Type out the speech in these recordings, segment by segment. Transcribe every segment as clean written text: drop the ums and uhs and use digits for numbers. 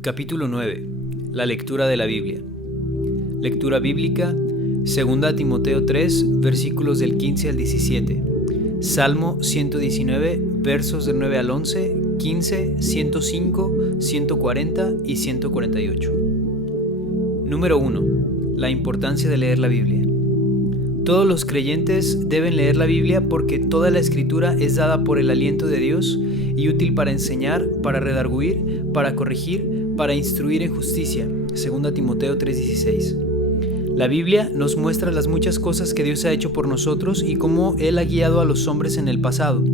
Capítulo 9. La lectura de la Biblia. Lectura bíblica, 2 Timoteo 3, versículos del 15 al 17. Salmo 119, versos del 9 al 11, 15, 105, 140 y 148. Número 1. La importancia de leer la Biblia. Todos los creyentes deben leer la Biblia porque toda la Escritura es dada por el aliento de Dios y útil para enseñar, para redarguir, para corregir, para instruir en justicia. 2 Timoteo 3:16. La Biblia nos muestra las muchas cosas que Dios ha hecho por nosotros y cómo Él ha guiado a los hombres en el pasado.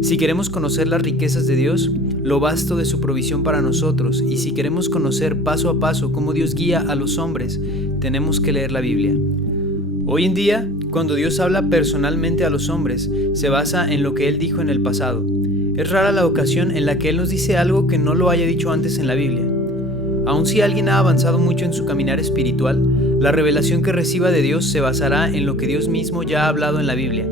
Si queremos conocer las riquezas de Dios, lo vasto de su provisión para nosotros, y si queremos conocer paso a paso cómo Dios guía a los hombres, tenemos que leer la Biblia. Hoy en día, cuando Dios habla personalmente a los hombres, se basa en lo que Él dijo en el pasado. Es rara la ocasión en la que Él nos dice algo que no lo haya dicho antes en la Biblia. Aun si alguien ha avanzado mucho en su caminar espiritual, la revelación que reciba de Dios se basará en lo que Dios mismo ya ha hablado en la Biblia.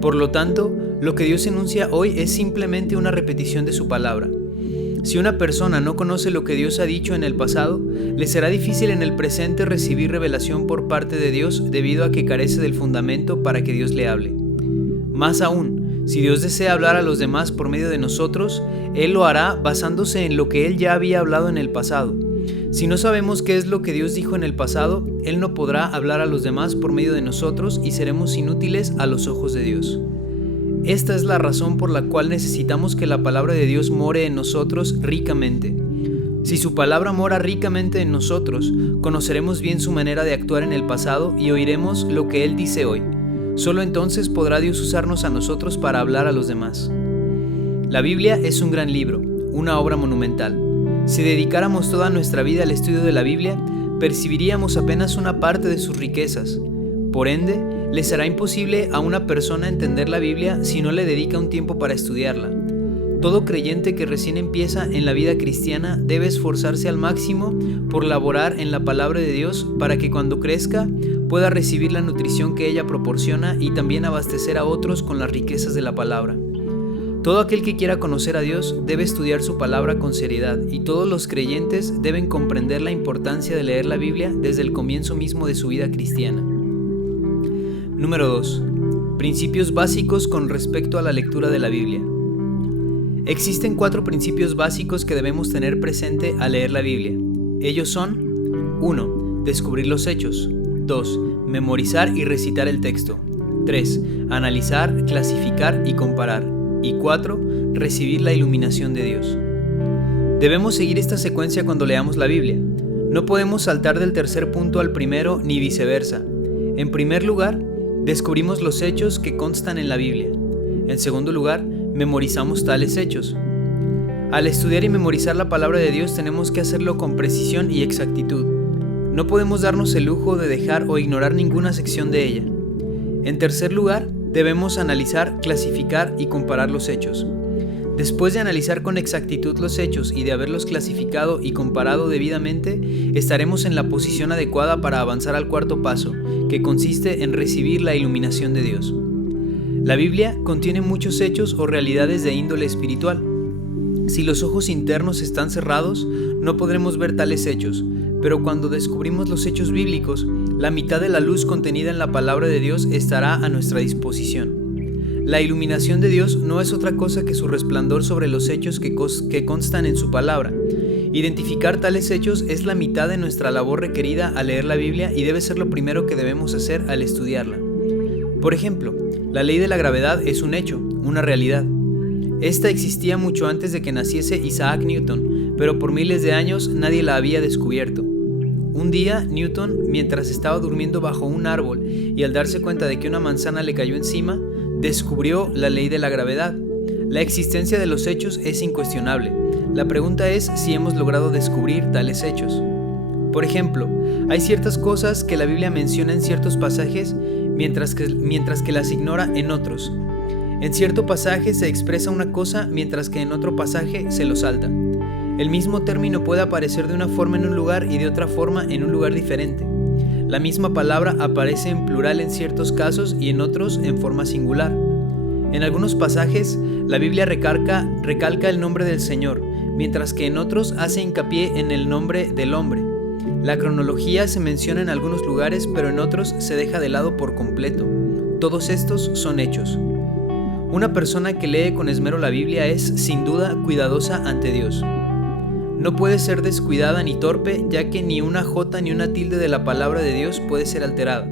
Por lo tanto, lo que Dios enuncia hoy es simplemente una repetición de su palabra. Si una persona no conoce lo que Dios ha dicho en el pasado, le será difícil en el presente recibir revelación por parte de Dios debido a que carece del fundamento para que Dios le hable. Más aún, si Dios desea hablar a los demás por medio de nosotros, Él lo hará basándose en lo que Él ya había hablado en el pasado. Si no sabemos qué es lo que Dios dijo en el pasado, Él no podrá hablar a los demás por medio de nosotros y seremos inútiles a los ojos de Dios. Esta es la razón por la cual necesitamos que la palabra de Dios more en nosotros ricamente. Si su palabra mora ricamente en nosotros, conoceremos bien su manera de actuar en el pasado y oiremos lo que Él dice hoy. Solo entonces podrá Dios usarnos a nosotros para hablar a los demás. La Biblia es un gran libro, una obra monumental. Si dedicáramos toda nuestra vida al estudio de la Biblia, percibiríamos apenas una parte de sus riquezas. Por ende, le será imposible a una persona entender la Biblia si no le dedica un tiempo para estudiarla. Todo creyente que recién empieza en la vida cristiana debe esforzarse al máximo por laborar en la palabra de Dios para que cuando crezca pueda recibir la nutrición que ella proporciona y también abastecer a otros con las riquezas de la palabra. Todo aquel que quiera conocer a Dios debe estudiar su palabra con seriedad, y todos los creyentes deben comprender la importancia de leer la Biblia desde el comienzo mismo de su vida cristiana. Número 2. Principios básicos con respecto a la lectura de la Biblia. Existen 4 principios básicos que debemos tener presente al leer la Biblia. Ellos son: 1. Descubrir los hechos. 2. Memorizar y recitar el texto. 3. Analizar, clasificar y comparar. Y 4. Recibir la iluminación de Dios. Debemos seguir esta secuencia cuando leamos la Biblia. No podemos saltar del tercer punto al primero ni viceversa. En primer lugar, descubrimos los hechos que constan en la Biblia. En segundo lugar, memorizamos tales hechos. Al estudiar y memorizar la palabra de Dios tenemos que hacerlo con precisión y exactitud. No podemos darnos el lujo de dejar o ignorar ninguna sección de ella. En tercer lugar, debemos analizar, clasificar y comparar los hechos. Después de analizar con exactitud los hechos y de haberlos clasificado y comparado debidamente, estaremos en la posición adecuada para avanzar al cuarto paso, que consiste en recibir la iluminación de Dios. La Biblia contiene muchos hechos o realidades de índole espiritual. Si los ojos internos están cerrados, no podremos ver tales hechos, pero cuando descubrimos los hechos bíblicos, la mitad de la luz contenida en la palabra de Dios estará a nuestra disposición. La iluminación de Dios no es otra cosa que su resplandor sobre los hechos que constan en su palabra. Identificar tales hechos es la mitad de nuestra labor requerida al leer la Biblia y debe ser lo primero que debemos hacer al estudiarla. Por ejemplo, la ley de la gravedad es un hecho, una realidad. Esta existía mucho antes de que naciese Isaac Newton, pero por miles de años nadie la había descubierto. Un día, Newton, mientras estaba durmiendo bajo un árbol y al darse cuenta de que una manzana le cayó encima, descubrió la ley de la gravedad. La existencia de los hechos es incuestionable. La pregunta es si hemos logrado descubrir tales hechos. Por ejemplo, hay ciertas cosas que la Biblia menciona en ciertos pasajes, mientras que las ignora en otros. En cierto pasaje se expresa una cosa, mientras que en otro pasaje se lo salta. El mismo término puede aparecer de una forma en un lugar y de otra forma en un lugar diferente. La misma palabra aparece en plural en ciertos casos y en otros en forma singular. En algunos pasajes, la Biblia recalca el nombre del Señor, mientras que en otros hace hincapié en el nombre del hombre. La cronología se menciona en algunos lugares, pero en otros se deja de lado por completo. Todos estos son hechos. Una persona que lee con esmero la Biblia es, sin duda, cuidadosa ante Dios. No puede ser descuidada ni torpe, ya que ni una jota ni una tilde de la palabra de Dios puede ser alterada.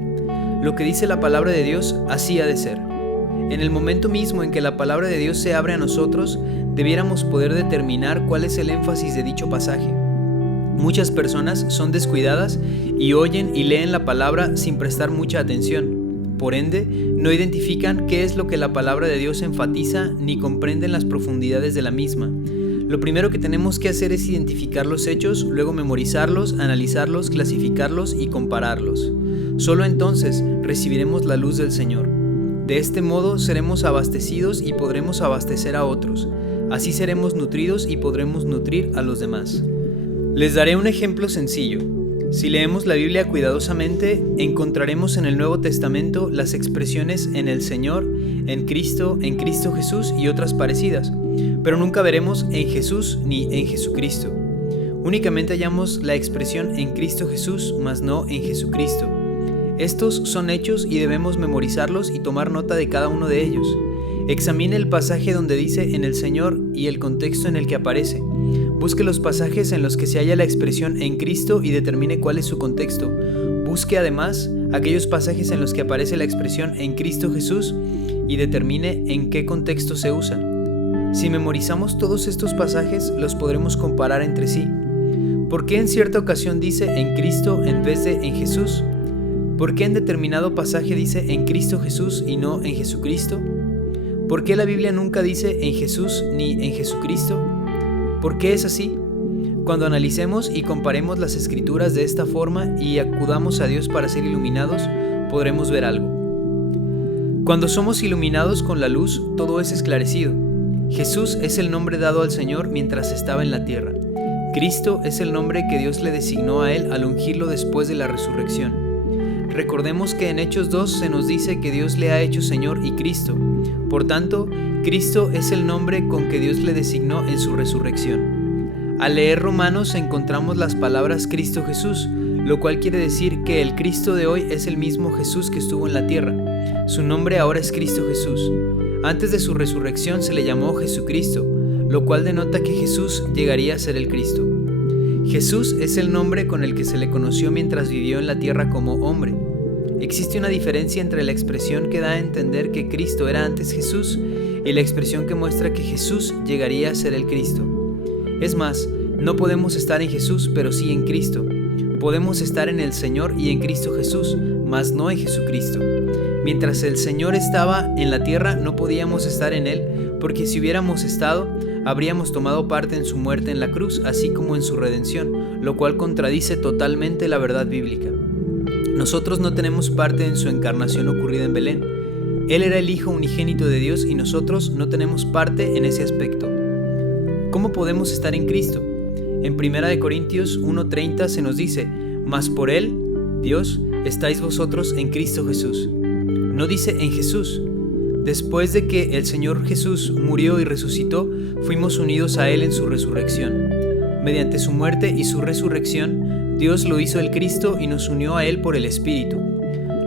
Lo que dice la palabra de Dios, así ha de ser. En el momento mismo en que la palabra de Dios se abre a nosotros, debiéramos poder determinar cuál es el énfasis de dicho pasaje. Muchas personas son descuidadas y oyen y leen la palabra sin prestar mucha atención. Por ende, no identifican qué es lo que la palabra de Dios enfatiza ni comprenden las profundidades de la misma. Lo primero que tenemos que hacer es identificar los hechos, luego memorizarlos, analizarlos, clasificarlos y compararlos. Solo entonces recibiremos la luz del Señor. De este modo seremos abastecidos y podremos abastecer a otros. Así seremos nutridos y podremos nutrir a los demás. Les daré un ejemplo sencillo. Si leemos la Biblia cuidadosamente, encontraremos en el Nuevo Testamento las expresiones en el Señor, en Cristo Jesús y otras parecidas, pero nunca veremos en Jesús ni en Jesucristo. Únicamente hallamos la expresión en Cristo Jesús, mas no en Jesucristo. Estos son hechos y debemos memorizarlos y tomar nota de cada uno de ellos. Examine el pasaje donde dice en el Señor y el contexto en el que aparece. Busque los pasajes en los que se halla la expresión en Cristo y determine cuál es su contexto. Busque además aquellos pasajes en los que aparece la expresión en Cristo Jesús y determine en qué contexto se usa. Si memorizamos todos estos pasajes, los podremos comparar entre sí. ¿Por qué en cierta ocasión dice en Cristo en vez de en Jesús? ¿Por qué en determinado pasaje dice en Cristo Jesús y no en Jesucristo? ¿Por qué la Biblia nunca dice en Jesús ni en Jesucristo? ¿Por qué es así? Cuando analicemos y comparemos las Escrituras de esta forma y acudamos a Dios para ser iluminados, podremos ver algo. Cuando somos iluminados con la luz, todo es esclarecido. Jesús es el nombre dado al Señor mientras estaba en la tierra. Cristo es el nombre que Dios le designó a Él al ungirlo después de la resurrección. Recordemos que en Hechos 2 se nos dice que Dios le ha hecho Señor y Cristo. Por tanto, Cristo es el nombre con que Dios le designó en su resurrección. Al leer Romanos encontramos las palabras Cristo Jesús, lo cual quiere decir que el Cristo de hoy es el mismo Jesús que estuvo en la tierra. Su nombre ahora es Cristo Jesús. Antes de su resurrección se le llamó Jesucristo, lo cual denota que Jesús llegaría a ser el Cristo. Jesús es el nombre con el que se le conoció mientras vivió en la tierra como hombre. Existe una diferencia entre la expresión que da a entender que Cristo era antes Jesús y la expresión que muestra que Jesús llegaría a ser el Cristo. Es más, no podemos estar en Jesús, pero sí en Cristo. Podemos estar en el Señor y en Cristo Jesús, mas no en Jesucristo. Mientras el Señor estaba en la tierra, no podíamos estar en Él, porque si hubiéramos estado, habríamos tomado parte en su muerte en la cruz, así como en su redención, lo cual contradice totalmente la verdad bíblica. Nosotros no tenemos parte en su encarnación ocurrida en Belén. Él era el Hijo unigénito de Dios y nosotros no tenemos parte en ese aspecto. ¿Cómo podemos estar en Cristo? En 1 Corintios 1:30 se nos dice, mas por Él, Dios, estáis vosotros en Cristo Jesús. No dice en Jesús. Después de que el Señor Jesús murió y resucitó, fuimos unidos a Él en su resurrección. Mediante su muerte y su resurrección, Dios lo hizo el Cristo y nos unió a Él por el Espíritu.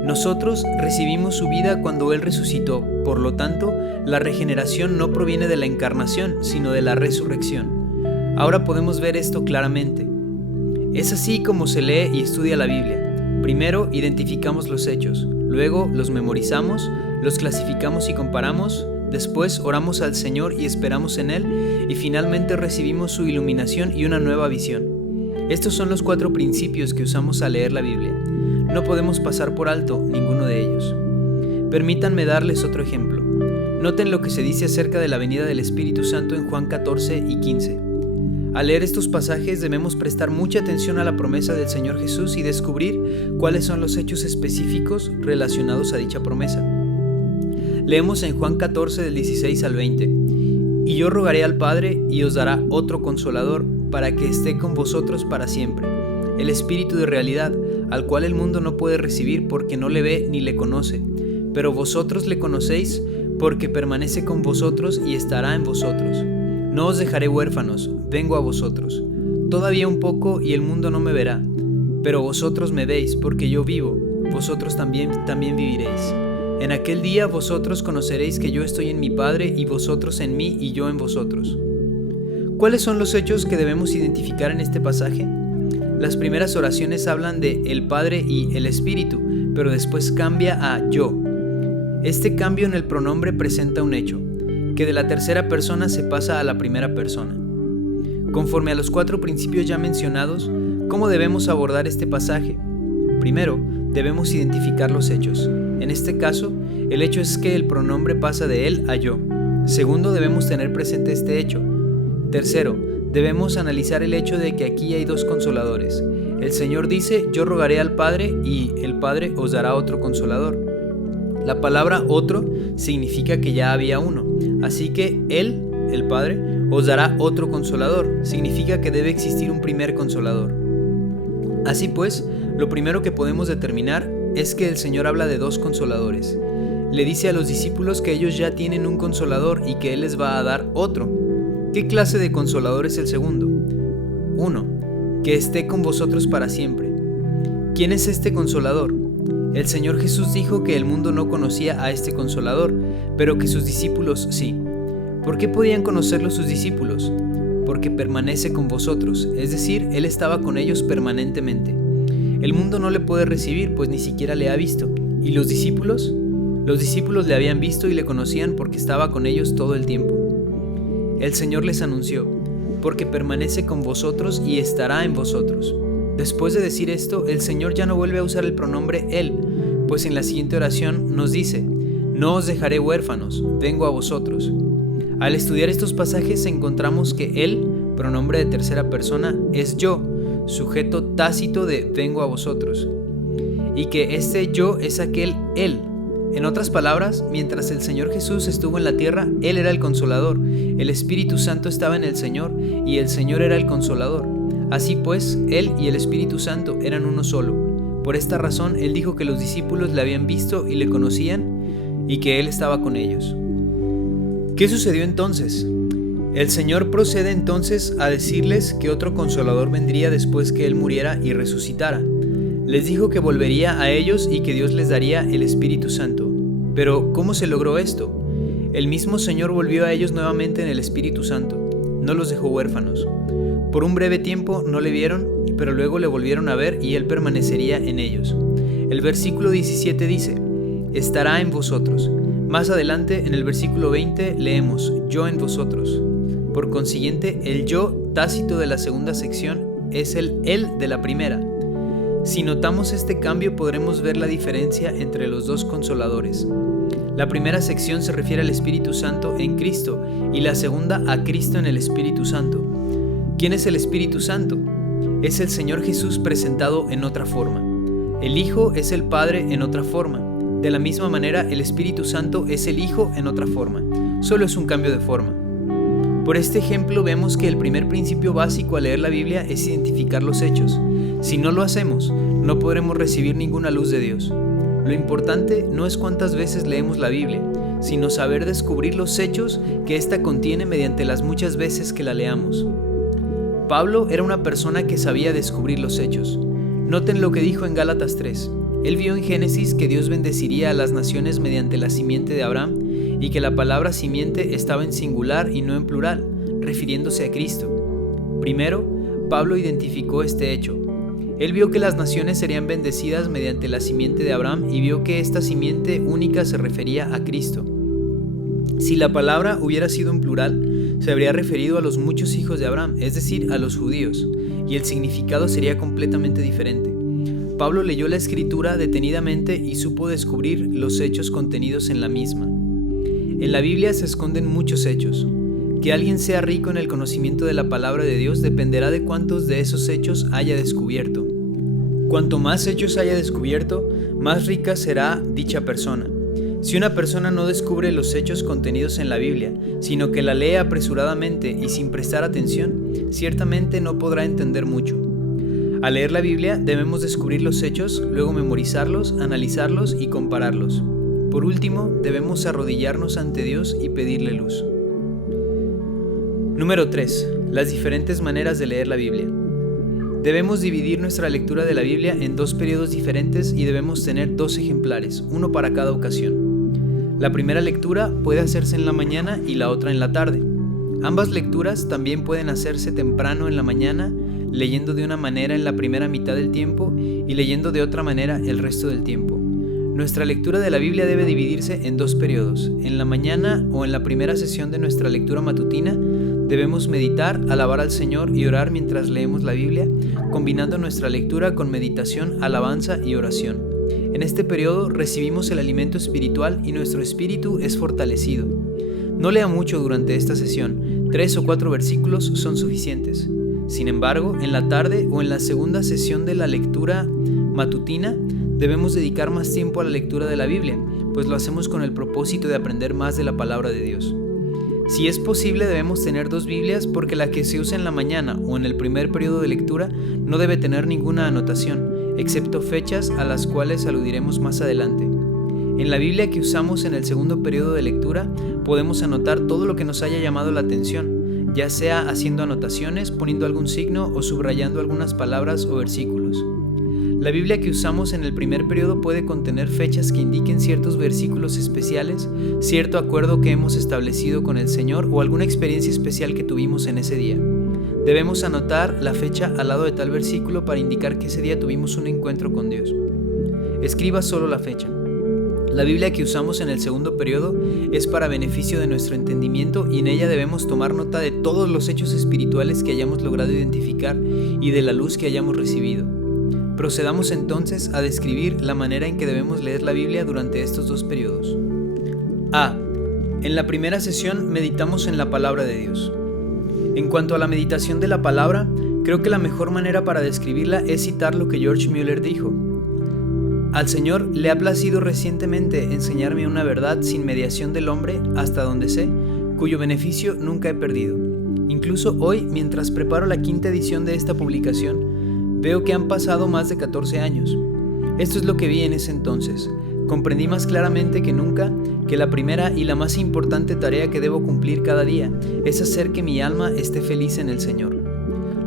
Nosotros recibimos su vida cuando Él resucitó, por lo tanto, la regeneración no proviene de la encarnación, sino de la resurrección. Ahora podemos ver esto claramente. Es así como se lee y estudia la Biblia. Primero identificamos los hechos, luego los memorizamos, los clasificamos y comparamos, después oramos al Señor y esperamos en Él, y finalmente recibimos su iluminación y una nueva visión. Estos son los 4 principios que usamos al leer la Biblia. No podemos pasar por alto ninguno de ellos. Permítanme darles otro ejemplo. Noten lo que se dice acerca de la venida del Espíritu Santo en Juan 14 y 15. Al leer estos pasajes debemos prestar mucha atención a la promesa del Señor Jesús y descubrir cuáles son los hechos específicos relacionados a dicha promesa. Leemos en Juan 14 del 16 al 20. Y yo rogaré al Padre y os dará otro Consolador para que esté con vosotros para siempre, el Espíritu de realidad, al cual el mundo no puede recibir porque no le ve ni le conoce, pero vosotros le conocéis porque permanece con vosotros y estará en vosotros. No os dejaré huérfanos, vengo a vosotros. Todavía un poco y el mundo no me verá, pero vosotros me veis, porque yo vivo, vosotros también viviréis. En aquel día vosotros conoceréis que yo estoy en mi Padre, y vosotros en mí, y yo en vosotros. ¿Cuáles son los hechos que debemos identificar en este pasaje? Las primeras oraciones hablan de el Padre y el Espíritu, pero después cambia a yo. Este cambio en el pronombre presenta un hecho, que de la tercera persona se pasa a la primera persona. Conforme a los 4 principios ya mencionados, ¿cómo debemos abordar este pasaje? Primero, debemos identificar los hechos. En este caso, el hecho es que el pronombre pasa de él a yo. Segundo, debemos tener presente este hecho. Tercero, debemos analizar el hecho de que aquí hay 2 consoladores. El Señor dice, yo rogaré al Padre y el Padre os dará otro consolador. La palabra otro significa que ya había uno, así que Él, el Padre, os dará otro consolador, significa que debe existir un primer consolador. Así pues, lo primero que podemos determinar es que el Señor habla de 2 consoladores. Le dice a los discípulos que ellos ya tienen un consolador y que Él les va a dar otro. ¿Qué clase de consolador es el segundo? 1. Que esté con vosotros para siempre. ¿Quién es este consolador? El Señor Jesús dijo que el mundo no conocía a este consolador, pero que sus discípulos sí. ¿Por qué podían conocerlo sus discípulos? Porque permanece con vosotros, es decir, Él estaba con ellos permanentemente. El mundo no le puede recibir, pues ni siquiera le ha visto. ¿Y los discípulos? Los discípulos le habían visto y le conocían porque estaba con ellos todo el tiempo. El Señor les anunció, porque permanece con vosotros y estará en vosotros. Después de decir esto, el Señor ya no vuelve a usar el pronombre Él, pues en la siguiente oración nos dice, no os dejaré huérfanos, vengo a vosotros. Al estudiar estos pasajes encontramos que Él, pronombre de tercera persona, es yo, sujeto tácito de vengo a vosotros, y que este yo es aquel Él. En otras palabras, mientras el Señor Jesús estuvo en la tierra, Él era el Consolador, el Espíritu Santo estaba en el Señor y el Señor era el Consolador. Así pues, Él y el Espíritu Santo eran uno solo. Por esta razón, Él dijo que los discípulos le habían visto y le conocían y que Él estaba con ellos. ¿Qué sucedió entonces? El Señor procede entonces a decirles que otro Consolador vendría después que Él muriera y resucitara. Les dijo que volvería a ellos y que Dios les daría el Espíritu Santo. Pero, ¿cómo se logró esto? El mismo Señor volvió a ellos nuevamente en el Espíritu Santo. No los dejó huérfanos. Por un breve tiempo no le vieron, pero luego le volvieron a ver y Él permanecería en ellos. El versículo 17 dice, estará en vosotros. Más adelante, en el versículo 20, leemos, yo en vosotros. Por consiguiente, el yo tácito de la segunda sección es el él de la primera. Si notamos este cambio, podremos ver la diferencia entre los 2 consoladores. La primera sección se refiere al Espíritu Santo en Cristo y la segunda a Cristo en el Espíritu Santo. ¿Quién es el Espíritu Santo? Es el Señor Jesús presentado en otra forma. El Hijo es el Padre en otra forma. De la misma manera, el Espíritu Santo es el Hijo en otra forma. Solo es un cambio de forma. Por este ejemplo vemos que el primer principio básico al leer la Biblia es identificar los hechos. Si no lo hacemos, no podremos recibir ninguna luz de Dios. Lo importante no es cuántas veces leemos la Biblia, sino saber descubrir los hechos que ésta contiene mediante las muchas veces que la leamos. Pablo era una persona que sabía descubrir los hechos. Noten lo que dijo en Gálatas 3. Él vio en Génesis que Dios bendeciría a las naciones mediante la simiente de Abraham y que la palabra simiente estaba en singular y no en plural, refiriéndose a Cristo. Primero, Pablo identificó este hecho. Él vio que las naciones serían bendecidas mediante la simiente de Abraham y vio que esta simiente única se refería a Cristo. Si la palabra hubiera sido en plural, se habría referido a los muchos hijos de Abraham, es decir, a los judíos, y el significado sería completamente diferente. Pablo leyó la Escritura detenidamente y supo descubrir los hechos contenidos en la misma. En la Biblia se esconden muchos hechos. Que alguien sea rico en el conocimiento de la palabra de Dios dependerá de cuántos de esos hechos haya descubierto. Cuanto más hechos haya descubierto, más rica será dicha persona. Si una persona no descubre los hechos contenidos en la Biblia, sino que la lee apresuradamente y sin prestar atención, ciertamente no podrá entender mucho. Al leer la Biblia debemos descubrir los hechos, luego memorizarlos, analizarlos y compararlos. Por último, debemos arrodillarnos ante Dios y pedirle luz. Número 3. Las diferentes maneras de leer la Biblia. Debemos dividir nuestra lectura de la Biblia en 2 periodos diferentes y debemos tener 2 ejemplares, uno para cada ocasión. La primera lectura puede hacerse en la mañana y la otra en la tarde. Ambas lecturas también pueden hacerse temprano en la mañana, leyendo de una manera en la primera mitad del tiempo y leyendo de otra manera el resto del tiempo. Nuestra lectura de la Biblia debe dividirse en 2 periodos. En la mañana o en la primera sesión de nuestra lectura matutina, debemos meditar, alabar al Señor y orar mientras leemos la Biblia, combinando nuestra lectura con meditación, alabanza y oración. En este periodo recibimos el alimento espiritual y nuestro espíritu es fortalecido. No lea mucho durante esta sesión, 3 o 4 versículos son suficientes. Sin embargo, en la tarde o en la segunda sesión de la lectura matutina, debemos dedicar más tiempo a la lectura de la Biblia, pues lo hacemos con el propósito de aprender más de la palabra de Dios. Si es posible, debemos tener 2 Biblias porque la que se usa en la mañana o en el primer periodo de lectura no debe tener ninguna anotación, excepto fechas a las cuales aludiremos más adelante. En la Biblia que usamos en el segundo periodo de lectura, podemos anotar todo lo que nos haya llamado la atención, ya sea haciendo anotaciones, poniendo algún signo o subrayando algunas palabras o versículos. La Biblia que usamos en el primer periodo puede contener fechas que indiquen ciertos versículos especiales, cierto acuerdo que hemos establecido con el Señor o alguna experiencia especial que tuvimos en ese día. Debemos anotar la fecha al lado de tal versículo para indicar que ese día tuvimos un encuentro con Dios. Escriba solo la fecha. La Biblia que usamos en el segundo periodo es para beneficio de nuestro entendimiento y en ella debemos tomar nota de todos los hechos espirituales que hayamos logrado identificar y de la luz que hayamos recibido. Procedamos entonces a describir la manera en que debemos leer la Biblia durante estos 2 periodos. A. En la primera sesión meditamos en la palabra de Dios. En cuanto a la meditación de la palabra, creo que la mejor manera para describirla es citar lo que George Mueller dijo. Al Señor le ha placido recientemente enseñarme una verdad sin mediación del hombre hasta donde sé, cuyo beneficio nunca he perdido. Incluso hoy, mientras preparo la 5ª edición de esta publicación, veo que han pasado más de 14 años. Esto es lo que vi en ese entonces. Comprendí más claramente que nunca que la primera y la más importante tarea que debo cumplir cada día es hacer que mi alma esté feliz en el Señor.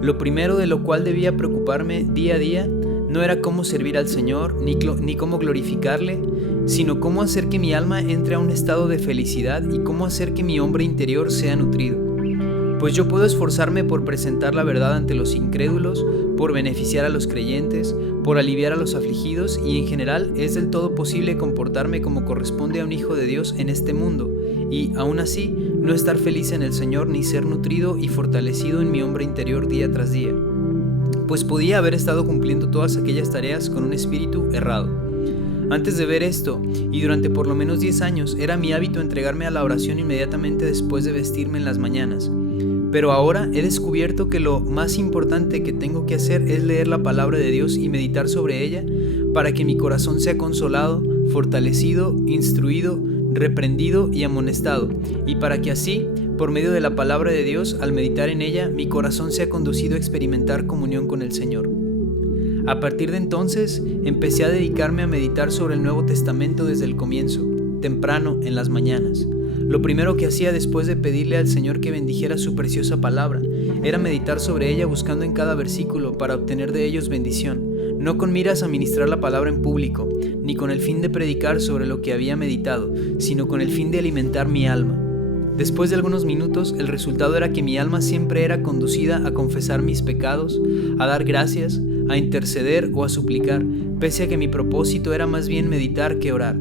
Lo primero de lo cual debía preocuparme día a día no era cómo servir al Señor ni cómo glorificarle, sino cómo hacer que mi alma entre a un estado de felicidad y cómo hacer que mi hombre interior sea nutrido. Pues yo puedo esforzarme por presentar la verdad ante los incrédulos, por beneficiar a los creyentes, por aliviar a los afligidos y en general es del todo posible comportarme como corresponde a un hijo de Dios en este mundo y, aún así, no estar feliz en el Señor ni ser nutrido y fortalecido en mi hombre interior día tras día. Pues podía haber estado cumpliendo todas aquellas tareas con un espíritu errado. Antes de ver esto, y durante por lo menos 10 años, era mi hábito entregarme a la oración inmediatamente después de vestirme en las mañanas. Pero ahora he descubierto que lo más importante que tengo que hacer es leer la palabra de Dios y meditar sobre ella para que mi corazón sea consolado, fortalecido, instruido, reprendido y amonestado, y para que así, por medio de la palabra de Dios, al meditar en ella, mi corazón sea conducido a experimentar comunión con el Señor. A partir de entonces, empecé a dedicarme a meditar sobre el Nuevo Testamento desde el comienzo, temprano en las mañanas. Lo primero que hacía después de pedirle al Señor que bendijera su preciosa palabra era meditar sobre ella buscando en cada versículo para obtener de ellos bendición, no con miras a ministrar la palabra en público, ni con el fin de predicar sobre lo que había meditado, sino con el fin de alimentar mi alma. Después de algunos minutos, el resultado era que mi alma siempre era conducida a confesar mis pecados, a dar gracias, a interceder o a suplicar, pese a que mi propósito era más bien meditar que orar.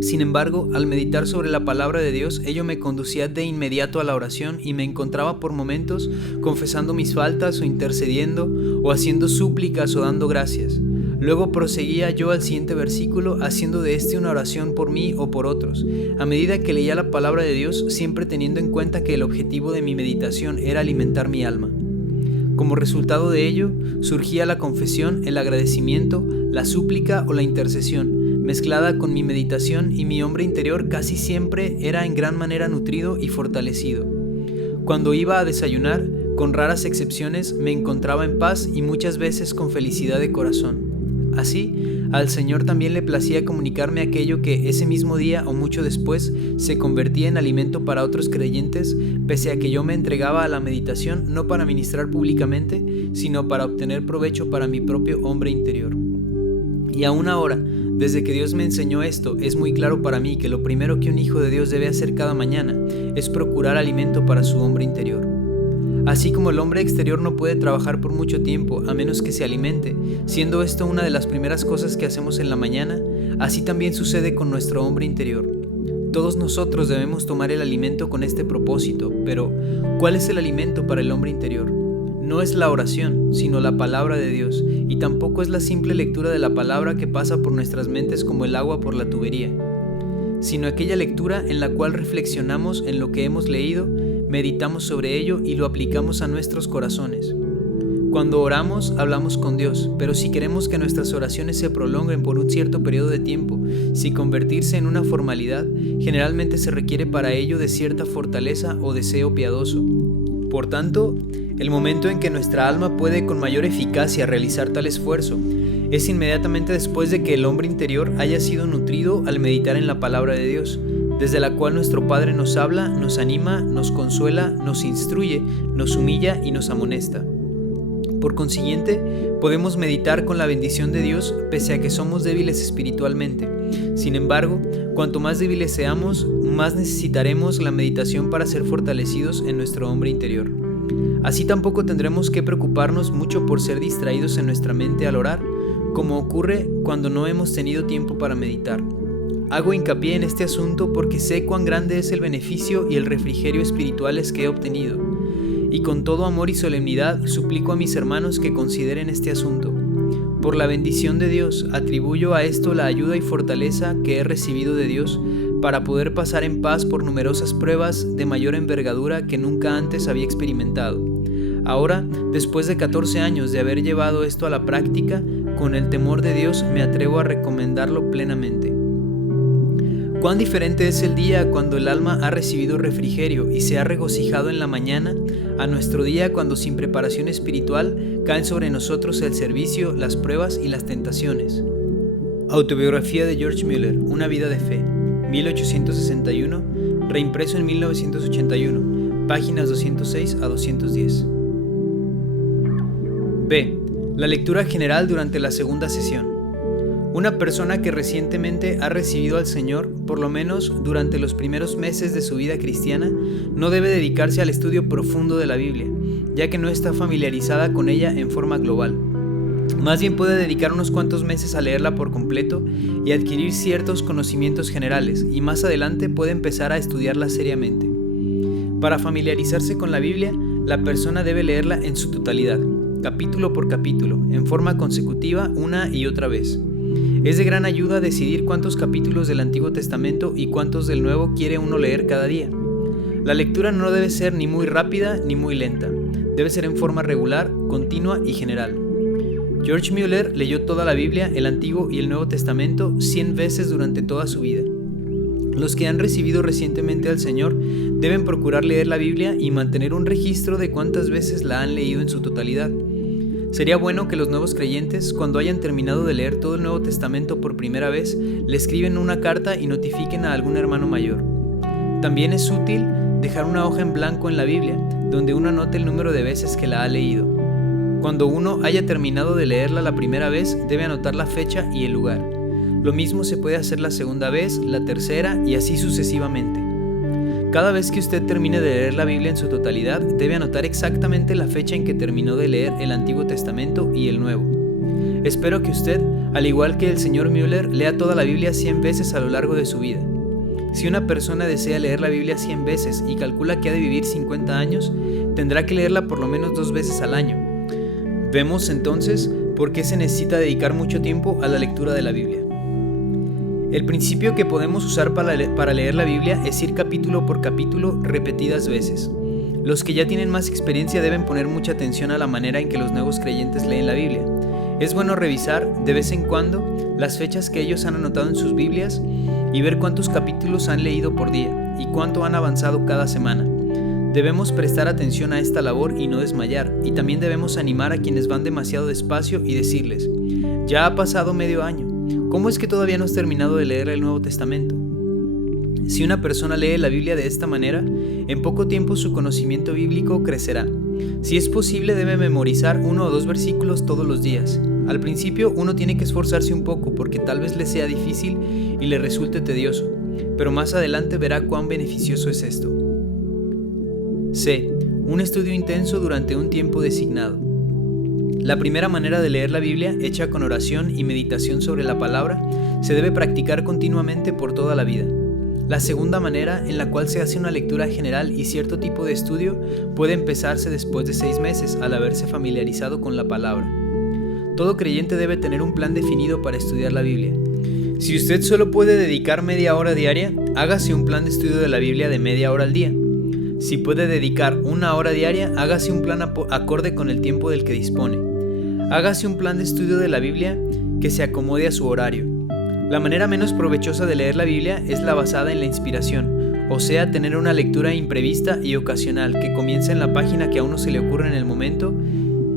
Sin embargo, al meditar sobre la palabra de Dios, ello me conducía de inmediato a la oración y me encontraba por momentos confesando mis faltas o intercediendo o haciendo súplicas o dando gracias. Luego proseguía yo al siguiente versículo haciendo de este una oración por mí o por otros, a medida que leía la palabra de Dios, siempre teniendo en cuenta que el objetivo de mi meditación era alimentar mi alma. Como resultado de ello, surgía la confesión, el agradecimiento, la súplica o la intercesión, mezclada con mi meditación y mi hombre interior casi siempre era en gran manera nutrido y fortalecido. Cuando iba a desayunar, con raras excepciones, me encontraba en paz y muchas veces con felicidad de corazón. Así, al Señor también le placía comunicarme aquello que ese mismo día o mucho después se convertía en alimento para otros creyentes, pese a que yo me entregaba a la meditación no para ministrar públicamente, sino para obtener provecho para mi propio hombre interior. Y aún ahora, desde que Dios me enseñó esto, es muy claro para mí que lo primero que un hijo de Dios debe hacer cada mañana es procurar alimento para su hombre interior. Así como el hombre exterior no puede trabajar por mucho tiempo a menos que se alimente, siendo esto una de las primeras cosas que hacemos en la mañana, así también sucede con nuestro hombre interior. Todos nosotros debemos tomar el alimento con este propósito, pero ¿cuál es el alimento para el hombre interior? No es la oración, sino la palabra de Dios, y tampoco es la simple lectura de la palabra que pasa por nuestras mentes como el agua por la tubería, sino aquella lectura en la cual reflexionamos en lo que hemos leído, meditamos sobre ello y lo aplicamos a nuestros corazones. Cuando oramos, hablamos con Dios, pero si queremos que nuestras oraciones se prolonguen por un cierto periodo de tiempo, si convertirse en una formalidad, generalmente se requiere para ello de cierta fortaleza o deseo piadoso. Por tanto, el momento en que nuestra alma puede con mayor eficacia realizar tal esfuerzo es inmediatamente después de que el hombre interior haya sido nutrido al meditar en la palabra de Dios, desde la cual nuestro Padre nos habla, nos anima, nos consuela, nos instruye, nos humilla y nos amonesta. Por consiguiente, podemos meditar con la bendición de Dios pese a que somos débiles espiritualmente. Sin embargo, cuanto más débiles seamos, más necesitaremos la meditación para ser fortalecidos en nuestro hombre interior. Así tampoco tendremos que preocuparnos mucho por ser distraídos en nuestra mente al orar, como ocurre cuando no hemos tenido tiempo para meditar. Hago hincapié en este asunto porque sé cuán grande es el beneficio y el refrigerio espirituales que he obtenido, y con todo amor y solemnidad suplico a mis hermanos que consideren este asunto. Por la bendición de Dios, atribuyo a esto la ayuda y fortaleza que he recibido de Dios para poder pasar en paz por numerosas pruebas de mayor envergadura que nunca antes había experimentado. Ahora, después de 14 años de haber llevado esto a la práctica, con el temor de Dios me atrevo a recomendarlo plenamente. Cuán diferente es el día cuando el alma ha recibido refrigerio y se ha regocijado en la mañana, a nuestro día cuando sin preparación espiritual caen sobre nosotros el servicio, las pruebas y las tentaciones. Autobiografía de George Mueller, Una vida de fe, 1861, reimpreso en 1981, páginas 206 a 210. B. La lectura general durante la segunda sesión. Una persona que recientemente ha recibido al Señor, por lo menos durante los primeros meses de su vida cristiana, no debe dedicarse al estudio profundo de la Biblia, ya que no está familiarizada con ella en forma global. Más bien puede dedicar unos cuantos meses a leerla por completo y adquirir ciertos conocimientos generales, y más adelante puede empezar a estudiarla seriamente. Para familiarizarse con la Biblia, la persona debe leerla en su totalidad, capítulo por capítulo, en forma consecutiva una y otra vez. Es de gran ayuda decidir cuántos capítulos del Antiguo Testamento y cuántos del Nuevo quiere uno leer cada día. La lectura no debe ser ni muy rápida ni muy lenta, debe ser en forma regular, continua y general. George Mueller leyó toda la Biblia, el Antiguo y el Nuevo Testamento 100 veces durante toda su vida. Los que han recibido recientemente al Señor deben procurar leer la Biblia y mantener un registro de cuántas veces la han leído en su totalidad. Sería bueno que los nuevos creyentes, cuando hayan terminado de leer todo el Nuevo Testamento por primera vez, le escriben una carta y notifiquen a algún hermano mayor. También es útil dejar una hoja en blanco en la Biblia, donde uno anote el número de veces que la ha leído. Cuando uno haya terminado de leerla la primera vez, debe anotar la fecha y el lugar. Lo mismo se puede hacer la segunda vez, la tercera y así sucesivamente. Cada vez que usted termine de leer la Biblia en su totalidad, debe anotar exactamente la fecha en que terminó de leer el Antiguo Testamento y el Nuevo. Espero que usted, al igual que el señor Mueller, lea toda la Biblia 100 veces a lo largo de su vida. Si una persona desea leer la Biblia 100 veces y calcula que ha de vivir 50 años, tendrá que leerla por lo menos 2 veces al año. Vemos entonces por qué se necesita dedicar mucho tiempo a la lectura de la Biblia. El principio que podemos usar para leer la Biblia es ir capítulo por capítulo repetidas veces. Los que ya tienen más experiencia deben poner mucha atención a la manera en que los nuevos creyentes leen la Biblia. Es bueno revisar de vez en cuando las fechas que ellos han anotado en sus Biblias y ver cuántos capítulos han leído por día y cuánto han avanzado cada semana. Debemos prestar atención a esta labor y no desmayar, y también debemos animar a quienes van demasiado despacio y decirles: ya ha pasado medio año, ¿Cómo es que todavía no has terminado de leer el Nuevo Testamento? Si una persona lee la Biblia de esta manera, en poco tiempo su conocimiento bíblico crecerá. Si es posible, debe memorizar 1 o 2 versículos todos los días. Al principio uno tiene que esforzarse un poco porque tal vez le sea difícil y le resulte tedioso, pero más adelante verá cuán beneficioso es esto. C. Un estudio intenso durante un tiempo designado. La primera manera de leer la Biblia, hecha con oración y meditación sobre la palabra, se debe practicar continuamente por toda la vida. La segunda manera, en la cual se hace una lectura general y cierto tipo de estudio, puede empezarse después de 6 meses al haberse familiarizado con la palabra. Todo creyente debe tener un plan definido para estudiar la Biblia. Si usted solo puede dedicar media hora diaria, hágase un plan de estudio de la Biblia de media hora al día. Si puede dedicar 1 hora diaria, hágase un plan acorde con el tiempo del que dispone. Hágase un plan de estudio de la Biblia que se acomode a su horario. La manera menos provechosa de leer la Biblia es la basada en la inspiración, o sea, tener una lectura imprevista y ocasional que comienza en la página que a uno se le ocurre en el momento.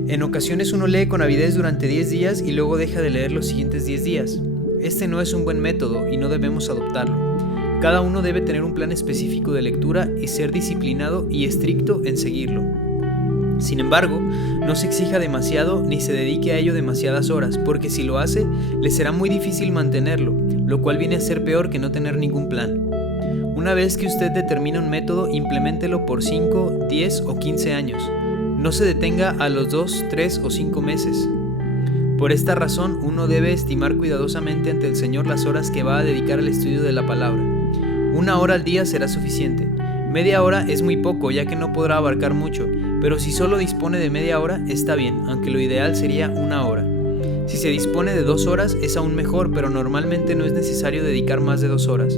En ocasiones uno lee con avidez durante 10 días y luego deja de leer los siguientes 10 días. Este no es un buen método y no debemos adoptarlo. Cada uno debe tener un plan específico de lectura y ser disciplinado y estricto en seguirlo. Sin embargo, no se exija demasiado ni se dedique a ello demasiadas horas, porque si lo hace, le será muy difícil mantenerlo, lo cual viene a ser peor que no tener ningún plan. Una vez que usted determina un método, impleméntelo por 5, 10 o 15 años. No se detenga a los 2, 3 o 5 meses. Por esta razón, uno debe estimar cuidadosamente ante el Señor las horas que va a dedicar al estudio de la palabra. 1 hora al día será suficiente. Media hora es muy poco, ya que no podrá abarcar mucho, pero si solo dispone de media hora, está bien, aunque lo ideal sería 1 hora. Si se dispone de 2 horas, es aún mejor, pero normalmente no es necesario dedicar más de 2 horas.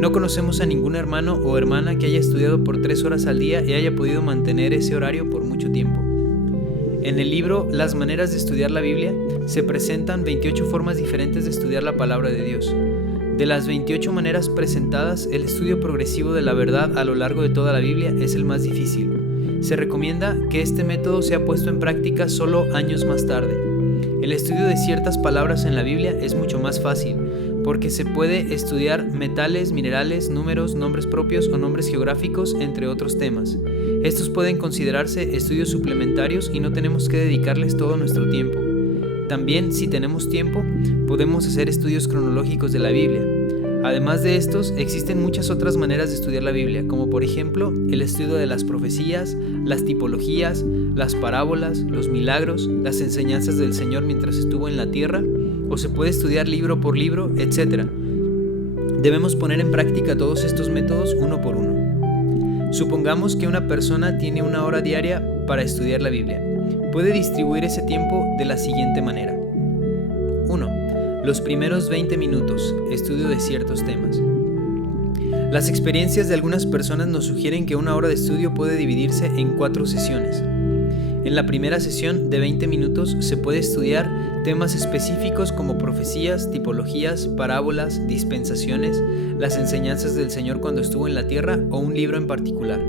No conocemos a ningún hermano o hermana que haya estudiado por 3 horas al día y haya podido mantener ese horario por mucho tiempo. En el libro Las maneras de estudiar la Biblia se presentan 28 formas diferentes de estudiar la palabra de Dios. De las 28 maneras presentadas, el estudio progresivo de la verdad a lo largo de toda la Biblia es el más difícil. Se recomienda que este método sea puesto en práctica solo años más tarde. El estudio de ciertas palabras en la Biblia es mucho más fácil, porque se puede estudiar metales, minerales, números, nombres propios o nombres geográficos, entre otros temas. Estos pueden considerarse estudios suplementarios y no tenemos que dedicarles todo nuestro tiempo. También, si tenemos tiempo, podemos hacer estudios cronológicos de la Biblia. Además de estos, existen muchas otras maneras de estudiar la Biblia, como por ejemplo el estudio de las profecías, las tipologías, las parábolas, los milagros, las enseñanzas del Señor mientras estuvo en la tierra, o se puede estudiar libro por libro, etc. Debemos poner en práctica todos estos métodos uno por uno. Supongamos que una persona tiene 1 hora diaria para estudiar la Biblia. Puede distribuir ese tiempo de la siguiente manera. 1. Los primeros 20 minutos, estudio de ciertos temas. Las experiencias de algunas personas nos sugieren que 1 hora de estudio puede dividirse en 4 sesiones. En la primera sesión de 20 minutos se puede estudiar temas específicos como profecías, tipologías, parábolas, dispensaciones, las enseñanzas del Señor cuando estuvo en la tierra o un libro en particular.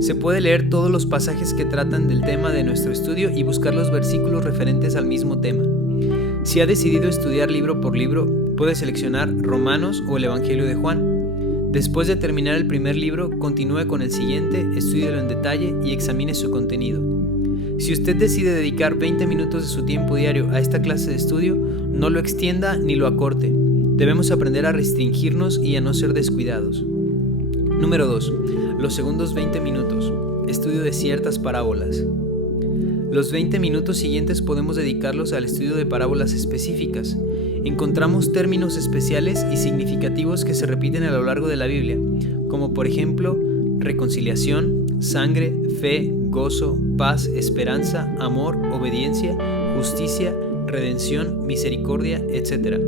Se puede leer todos los pasajes que tratan del tema de nuestro estudio y buscar los versículos referentes al mismo tema. Si ha decidido estudiar libro por libro, puede seleccionar Romanos o el Evangelio de Juan. Después de terminar el primer libro, continúe con el siguiente, estúdielo en detalle y examine su contenido. Si usted decide dedicar 20 minutos de su tiempo diario a esta clase de estudio, no lo extienda ni lo acorte. Debemos aprender a restringirnos y a no ser descuidados. Número 2. Los segundos 20 minutos. Estudio de ciertas parábolas. Los 20 minutos siguientes podemos dedicarlos al estudio de parábolas específicas. Encontramos términos especiales y significativos que se repiten a lo largo de la Biblia, como por ejemplo, reconciliación, sangre, fe, gozo, paz, esperanza, amor, obediencia, justicia, redención, misericordia, etc.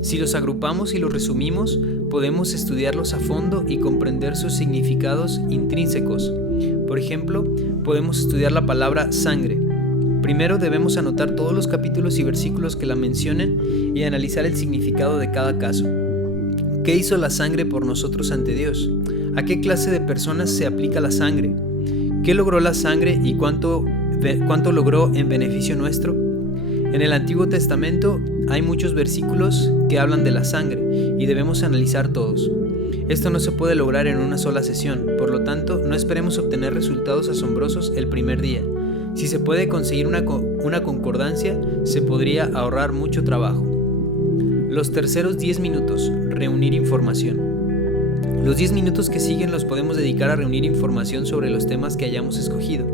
Si los agrupamos y los resumimos, podemos estudiarlos a fondo y comprender sus significados intrínsecos. Por ejemplo, podemos estudiar la palabra sangre. Primero debemos anotar todos los capítulos y versículos que la mencionen y analizar el significado de cada caso. ¿Qué hizo la sangre por nosotros ante Dios? ¿A qué clase de personas se aplica la sangre? ¿Qué logró la sangre y cuánto logró en beneficio nuestro? En el Antiguo Testamento hay muchos versículos que hablan de la sangre y debemos analizar todos. Esto no se puede lograr en una sola sesión, por lo tanto, no esperemos obtener resultados asombrosos el primer día. Si se puede conseguir una concordancia, se podría ahorrar mucho trabajo. Los terceros 10 minutos, reunir información. Los 10 minutos que siguen los podemos dedicar a reunir información sobre los temas que hayamos escogido.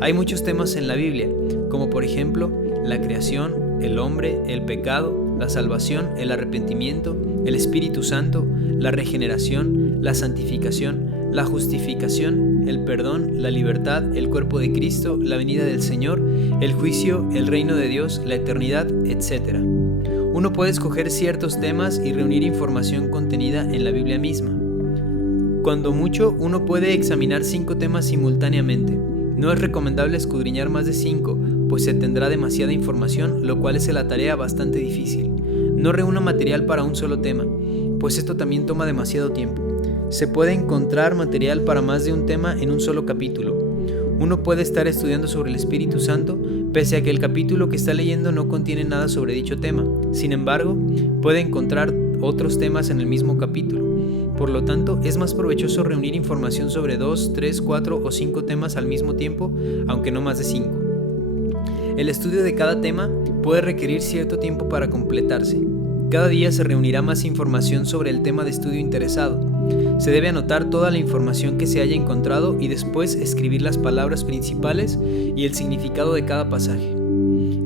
Hay muchos temas en la Biblia, como por ejemplo, la creación, el hombre, el pecado, la salvación, el arrepentimiento, el Espíritu Santo, la regeneración, la santificación, la justificación, el perdón, la libertad, el cuerpo de Cristo, la venida del Señor, el juicio, el reino de Dios, la eternidad, etc. Uno puede escoger ciertos temas y reunir información contenida en la Biblia misma. Cuando mucho, uno puede examinar 5 temas simultáneamente. No es recomendable escudriñar más de 5, pues se tendrá demasiada información, lo cual hace la tarea bastante difícil. No reúna material para un solo tema, pues esto también toma demasiado tiempo. Se puede encontrar material para más de un tema en un solo capítulo. Uno puede estar estudiando sobre el Espíritu Santo, pese a que el capítulo que está leyendo no contiene nada sobre dicho tema. Sin embargo, puede encontrar otros temas en el mismo capítulo. Por lo tanto, es más provechoso reunir información sobre 2, 3, 4 o 5 temas al mismo tiempo, aunque no más de 5. El estudio de cada tema puede requerir cierto tiempo para completarse. Cada día se reunirá más información sobre el tema de estudio interesado. Se debe anotar toda la información que se haya encontrado y después escribir las palabras principales y el significado de cada pasaje.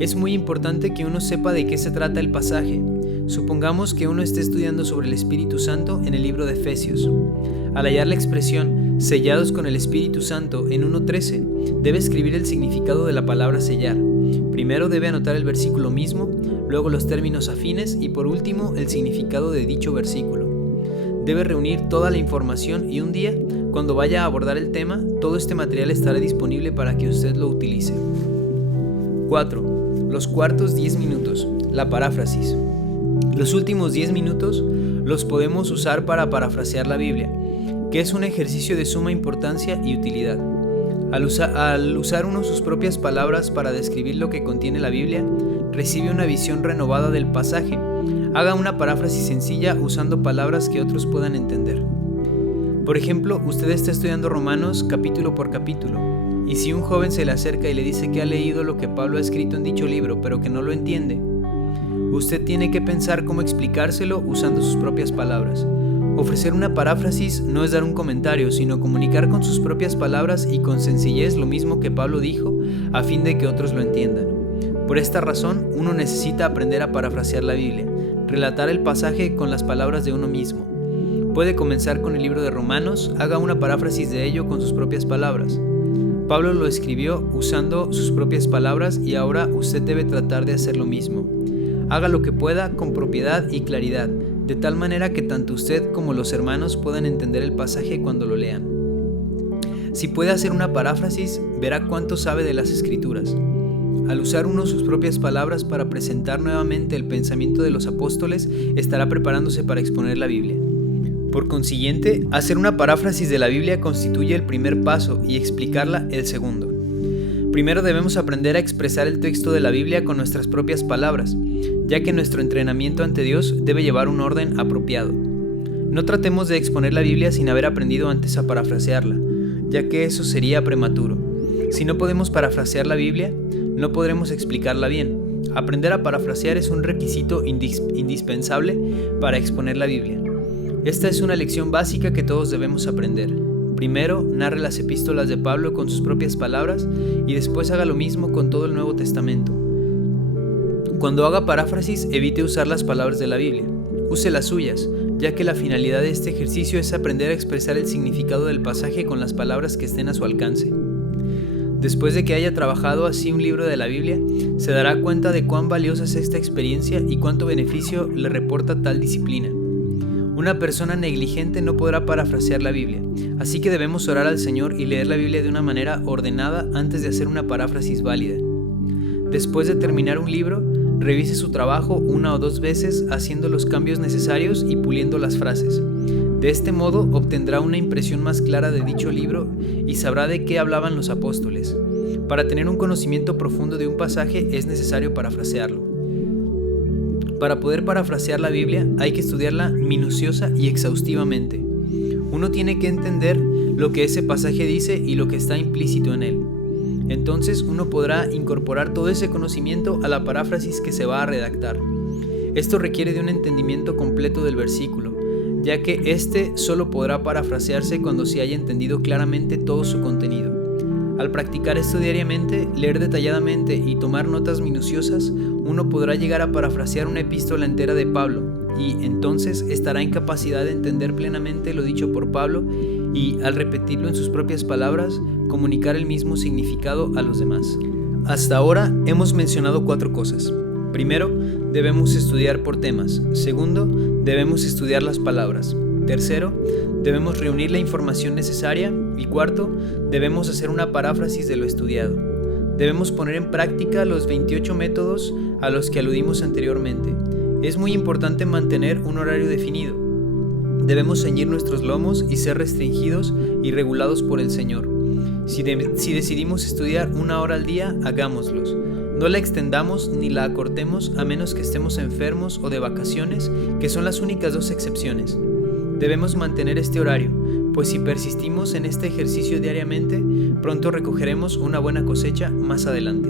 Es muy importante que uno sepa de qué se trata el pasaje. Supongamos que uno esté estudiando sobre el Espíritu Santo en el libro de Efesios. Al hallar la expresión sellados con el Espíritu Santo en 1:13, debe escribir el significado de la palabra sellar. Primero debe anotar el versículo mismo, luego los términos afines y por último el significado de dicho versículo. Debe reunir toda la información y un día, cuando vaya a abordar el tema, todo este material estará disponible para que usted lo utilice. 4. Los cuartos 10 minutos, la paráfrasis. Los últimos 10 minutos los podemos usar para parafrasear la Biblia, que es un ejercicio de suma importancia y utilidad. Al usar uno sus propias palabras para describir lo que contiene la Biblia, recibe una visión renovada del pasaje. Haga una paráfrasis sencilla usando palabras que otros puedan entender. Por ejemplo, usted está estudiando Romanos capítulo por capítulo, y si un joven se le acerca y le dice que ha leído lo que Pablo ha escrito en dicho libro, pero que no lo entiende, usted tiene que pensar cómo explicárselo usando sus propias palabras. Ofrecer una paráfrasis no es dar un comentario, sino comunicar con sus propias palabras y con sencillez lo mismo que Pablo dijo, a fin de que otros lo entiendan. Por esta razón, uno necesita aprender a parafrasear la Biblia, relatar el pasaje con las palabras de uno mismo. Puede comenzar con el libro de Romanos, haga una paráfrasis de ello con sus propias palabras. Pablo lo escribió usando sus propias palabras y ahora usted debe tratar de hacer lo mismo. Haga lo que pueda con propiedad y claridad, de tal manera que tanto usted como los hermanos puedan entender el pasaje cuando lo lean. Si puede hacer una paráfrasis, verá cuánto sabe de las Escrituras. Al usar uno sus propias palabras para presentar nuevamente el pensamiento de los apóstoles, estará preparándose para exponer la Biblia. Por consiguiente, hacer una paráfrasis de la Biblia constituye el primer paso y explicarla el segundo. Primero debemos aprender a expresar el texto de la Biblia con nuestras propias palabras, ya que nuestro entrenamiento ante Dios debe llevar un orden apropiado. No tratemos de exponer la Biblia sin haber aprendido antes a parafrasearla, ya que eso sería prematuro. Si no podemos parafrasear la Biblia, no podremos explicarla bien. Aprender a parafrasear es un requisito indispensable para exponer la Biblia. Esta es una lección básica que todos debemos aprender. Primero, narre las epístolas de Pablo con sus propias palabras y después haga lo mismo con todo el Nuevo Testamento. Cuando haga paráfrasis, evite usar las palabras de la Biblia. Use las suyas, ya que la finalidad de este ejercicio es aprender a expresar el significado del pasaje con las palabras que estén a su alcance. Después de que haya trabajado así un libro de la Biblia, se dará cuenta de cuán valiosa es esta experiencia y cuánto beneficio le reporta tal disciplina. Una persona negligente no podrá parafrasear la Biblia, así que debemos orar al Señor y leer la Biblia de una manera ordenada antes de hacer una paráfrasis válida. Después de terminar un libro, revise su trabajo 1 o 2 veces haciendo los cambios necesarios y puliendo las frases. De este modo obtendrá una impresión más clara de dicho libro y sabrá de qué hablaban los apóstoles. Para tener un conocimiento profundo de un pasaje es necesario parafrasearlo. Para poder parafrasear la Biblia hay que estudiarla minuciosa y exhaustivamente. Uno tiene que entender lo que ese pasaje dice y lo que está implícito en él. Entonces uno podrá incorporar todo ese conocimiento a la paráfrasis que se va a redactar. Esto requiere de un entendimiento completo del versículo, ya que éste solo podrá parafrasearse cuando se haya entendido claramente todo su contenido. Al practicar esto diariamente, leer detalladamente y tomar notas minuciosas, uno podrá llegar a parafrasear una epístola entera de Pablo, y entonces estará en capacidad de entender plenamente lo dicho por Pablo y, al repetirlo en sus propias palabras, comunicar el mismo significado a los demás. Hasta ahora hemos mencionado 4 cosas. Primero, debemos estudiar por temas. Segundo, debemos estudiar las palabras. Tercero, debemos reunir la información necesaria. Y cuarto, debemos hacer una paráfrasis de lo estudiado. Debemos poner en práctica los 28 métodos a los que aludimos anteriormente. Es muy importante mantener un horario definido. Debemos ceñir nuestros lomos y ser restringidos y regulados por el Señor. Si decidimos estudiar 1 hora al día, hagámoslos. No la extendamos ni la acortemos a menos que estemos enfermos o de vacaciones, que son las únicas 2 excepciones. Debemos mantener este horario, pues si persistimos en este ejercicio diariamente, pronto recogeremos una buena cosecha más adelante.